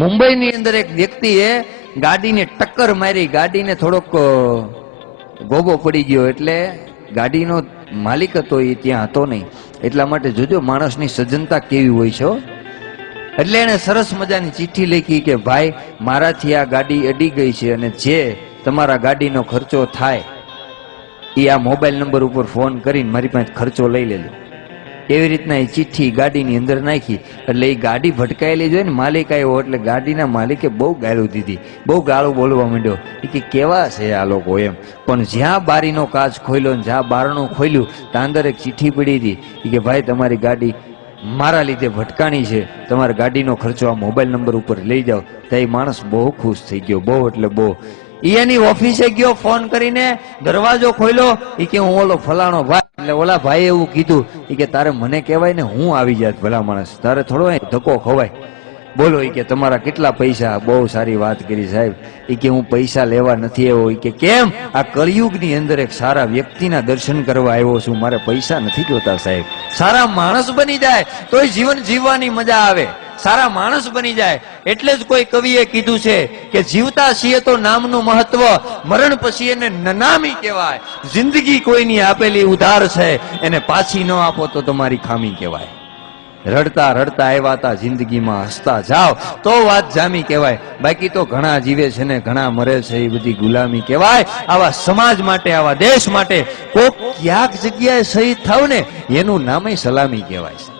મુંબઈની અંદર એક વ્યક્તિએ ગાડીને ટક્કર મારી, ગાડીને થોડોક ગોબો પડી ગયો, એટલે ગાડીનો માલિક હતો એ ત્યાં હતો નહીં. એટલા માટે જોજો માણસની સજ્જનતા કેવી હોય છે. એટલે એને સરસ મજાની ચિઠ્ઠી લખી કે ભાઈ મારાથી આ ગાડી અડી ગઈ છે અને જે તમારા ગાડીનો ખર્ચો થાય એ આ મોબાઈલ નંબર ઉપર ફોન કરીને મારી પાસે ખર્ચો લઈ લેજો. એવી રીતના એ ચિઠ્ઠી ગાડીની અંદર નાખી. એટલે એ ગાડી ભટકાયેલી જોઈ ને માલિક આવ્યો એટલે ગાડીના માલિકે બહુ ગાળું દીધી, બહુ ગાળું બોલવા માંડ્યો કે કેવા છે આ લોકો એમ. પણ જ્યાં બારીનો કાચ ખોલ્યો ને જ્યાં બારણું ખોલ્યું ત્યાં અંદર એક ચિઠ્ઠી પડી હતી કે ભાઈ તમારી ગાડી મારા લીધે ભટકાણી છે, તમારા ગાડીનો ખર્ચો આ મોબાઈલ નંબર ઉપર લઈ જાઓ. તો એ માણસ બહુ ખુશ થઈ ગયો, બહુ એટલે બહુ. એની ઓફિસે ગયો, ફોન કરીને દરવાજો ખોલ્યો કે હું ઓલો ફલાણો ભાઈ. એટલે ઓલા ભાઈ એવું કીધું કે તારે મને કહેવાય ને, હું આવી જાત ભલા માણસ, તારે થોડો ધક્કો ખવાય. બોલો કે તમારા કેટલા પૈસા? બહુ સારી વાત કરી સાહેબ. કે હું પૈસા લેવા નથી આવ્યો. કે કેમ? આ કળિયુગની અંદર એક સારા વ્યક્તિના દર્શન કરવા આવ્યો છું, મારે પૈસા નથી જોતા સાહેબ. સારા માણસ બની જાય તોય જીવન જીવવાની મજા આવે, સારા માણસ બની જાય. એટલે જ કોઈ કવિએ કીધું છે કે જીવતા છીએ તો નામનું મહત્વ, મરણ પછી એને નનામી કહેવાય. જિંદગી કોઈની આપેલી ઉધાર છે, એને પાછી ન આપો તો તમારી ખામી કહેવાય. રડતા રડતા આવ્યા હતા જિંદગીમાં, હસતા જાઓ તો વાત જામી કહેવાય. બાકી તો ઘણા જીવે છે ને ઘણા મરે છે, એ બધી ગુલામી કહેવાય. આવા સમાજ માટે, આવા દેશ માટે કોક ક્યાંક જગ્યાએ શહીદ થાવ ને એનું નામે સલામી કહેવાય.